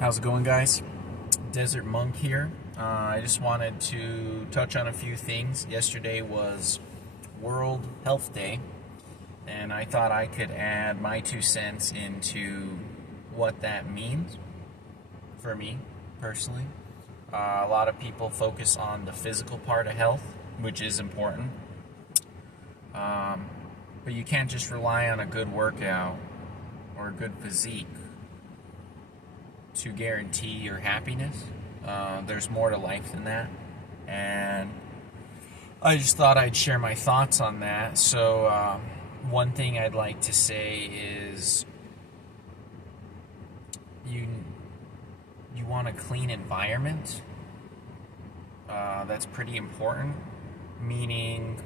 How's it going, guys? Desert Monk here. I just wanted to touch on a few things. Yesterday was World Health Day, and I thought I could add my 2 cents into what that means for me personally. A lot of people focus on the physical part of health, which is important, but you can't just rely on a good workout or a good physique to guarantee your happiness. There's more to life than that, and I just thought I'd share my thoughts on that. So one thing I'd like to say is you want a clean environment. That's pretty important, meaning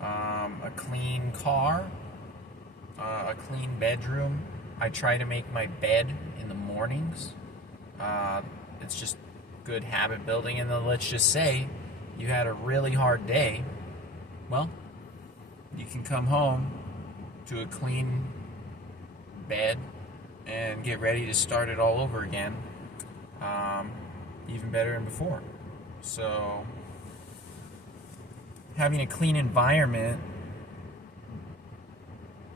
a clean car, a clean bedroom. I try to make my bed in the mornings. It's just good habit building. And then let's just say you had a really hard day. Well, you can come home to a clean bed and get ready to start it all over again, even better than before. So having a clean environment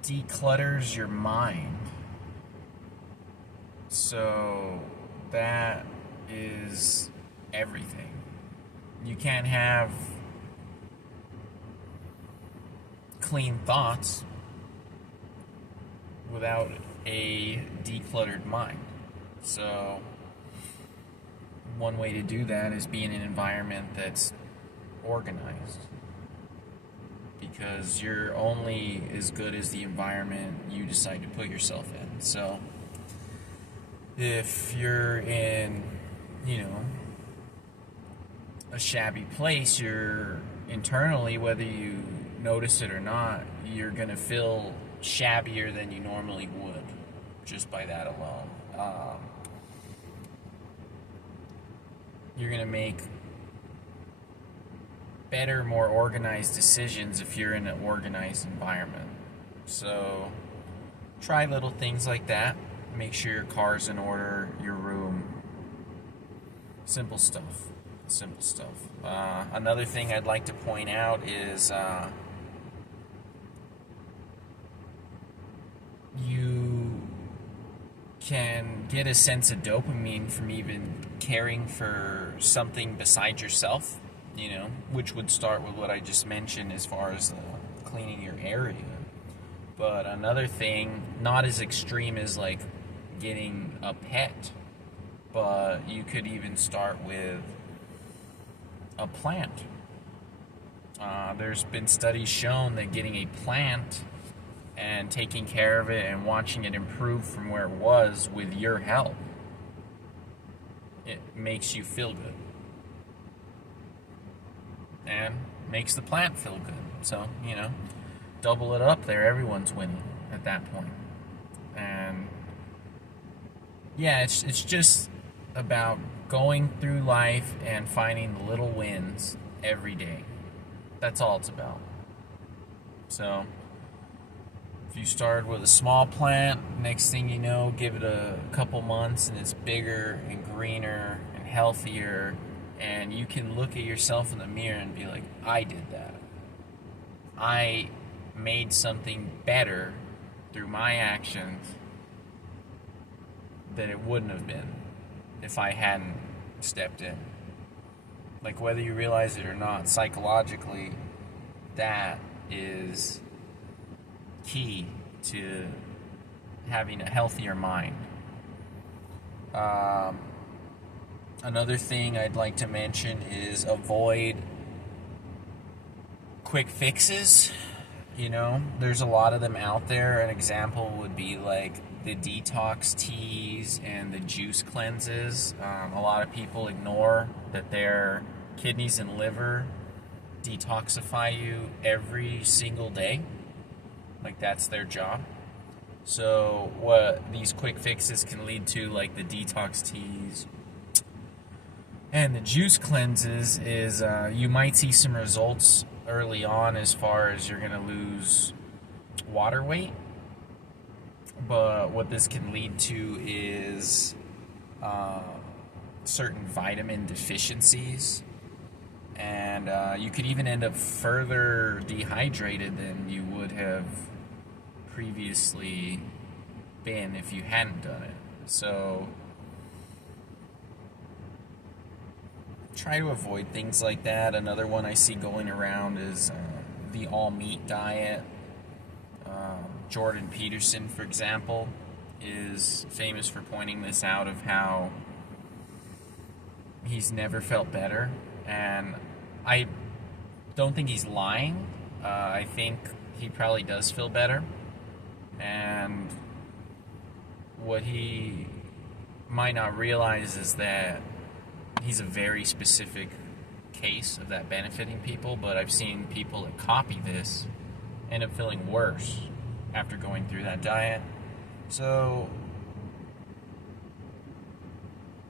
declutters your mind. So that is everything. You can't have clean thoughts without a decluttered mind. So one way to do that is be in an environment that's organized, because you're only as good as the environment you decide to put yourself in. So if you're in, a shabby place, you're internally, whether you notice it or not, you're going to feel shabbier than you normally would just by that alone. You're going to make better, more organized decisions if you're in an organized environment. So try little things like that. Make sure your car's in order, your room. Simple stuff. Another thing I'd like to point out is you can get a sense of dopamine from even caring for something besides yourself, which would start with what I just mentioned as far as cleaning your area. But another thing, not as extreme as like getting a pet, but you could even start with a plant. There's been studies shown that getting a plant and taking care of it and watching it improve from where it was with your help, it makes you feel good and makes the plant feel good. So, double it up there. Everyone's winning at that point. And yeah, it's just about going through life and finding the little wins every day. That's all it's about. So if you started with a small plant, next thing you know, give it a couple months and it's bigger and greener and healthier, and you can look at yourself in the mirror and be like, I did that. I made something better through my actions that it wouldn't have been if I hadn't stepped in. Like, whether you realize it or not, psychologically, that is key to having a healthier mind. Another thing I'd like to mention is avoid quick fixes. There's a lot of them out there. An example would be like the detox teas and the juice cleanses. A lot of people ignore that their kidneys and liver detoxify you every single day. Like, that's their job. So what these quick fixes can lead to, like the detox teas and the juice cleanses, is you might see some results early on as far as you're going to lose water weight. But what this can lead to is certain vitamin deficiencies, and you could even end up further dehydrated than you would have previously been if you hadn't done it. So try to avoid things like that. Another one I see going around is the all-meat diet. Jordan Peterson, for example, is famous for pointing this out, of how he's never felt better. And I don't think he's lying. I think he probably does feel better. And what he might not realize is that he's a very specific case of that benefiting people, but I've seen people that copy this end up feeling worse after going through that diet. So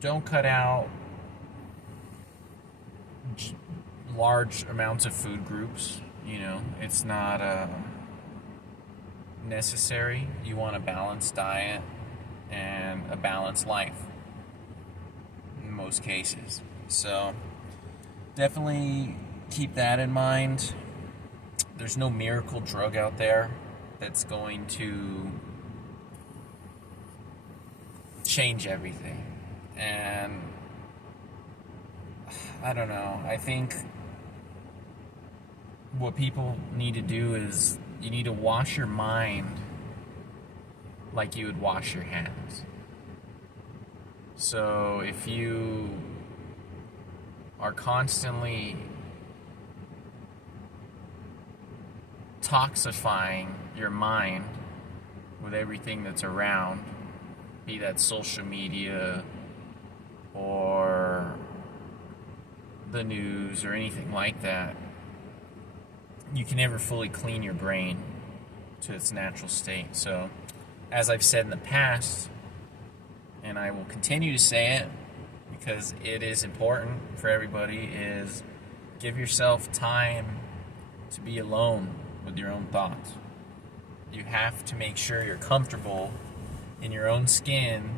don't cut out large amounts of food groups. You know, it's not necessary. You want a balanced diet and a balanced life in most cases. So definitely keep that in mind. There's no miracle drug out there that's going to change everything. And I don't know. I think what people need to do is you need to wash your mind like you would wash your hands. So if you are constantly toxifying your mind with everything that's around, be that social media or the news or anything like that, you can never fully clean your brain to its natural state. So, as I've said in the past, and I will continue to say it because it is important for everybody, is give yourself time to be alone with your own thoughts. You have to make sure you're comfortable in your own skin,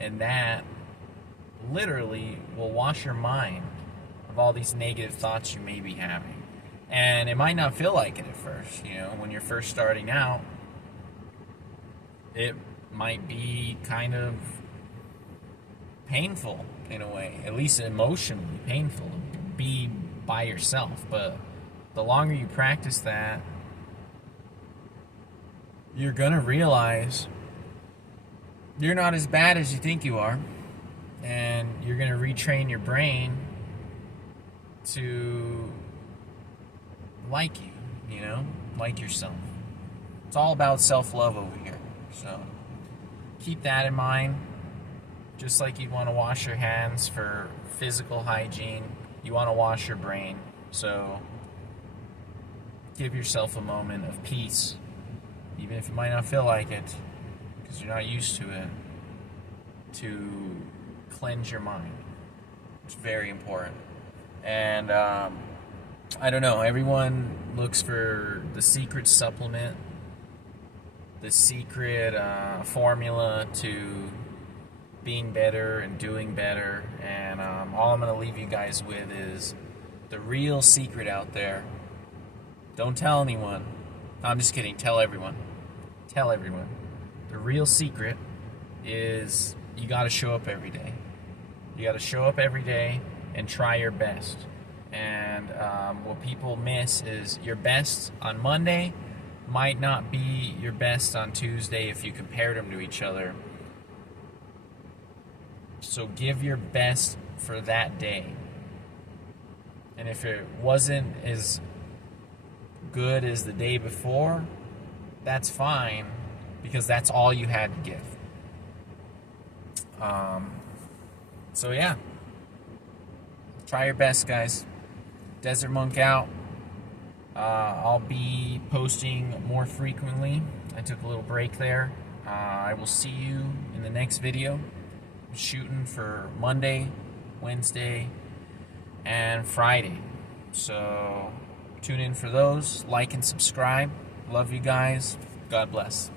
and that literally will wash your mind of all these negative thoughts you may be having. And it might not feel like it at first. You know, when you're first starting out, it might be kind of painful in a way, at least emotionally painful to be by yourself. But the longer you practice that, you're gonna realize you're not as bad as you think you are, and you're gonna retrain your brain to like you know, like yourself. It's all about self-love over here. So keep that in mind. Just like you want to wash your hands for physical hygiene, you want to wash your brain. So give yourself a moment of peace, even if it might not feel like it, because you're not used to it, to cleanse your mind. It's very important. And I don't know, everyone looks for the secret supplement, the secret formula to being better and doing better. And all I'm going to leave you guys with is the real secret out there. Don't tell anyone. No, I'm just kidding. Tell everyone. Tell everyone. The real secret is you got to show up every day. You got to show up every day and try your best. And what people miss is your best on Monday might not be your best on Tuesday if you compared them to each other. So give your best for that day. And if it wasn't as good as the day before, that's fine, because that's all you had to give. So yeah, try your best, guys. Desert Monk out. I'll be posting more frequently. I took a little break there. I will see you in the next video. I'm shooting for Monday, Wednesday, and Friday. So tune in for those. Like and subscribe. Love you guys. God bless.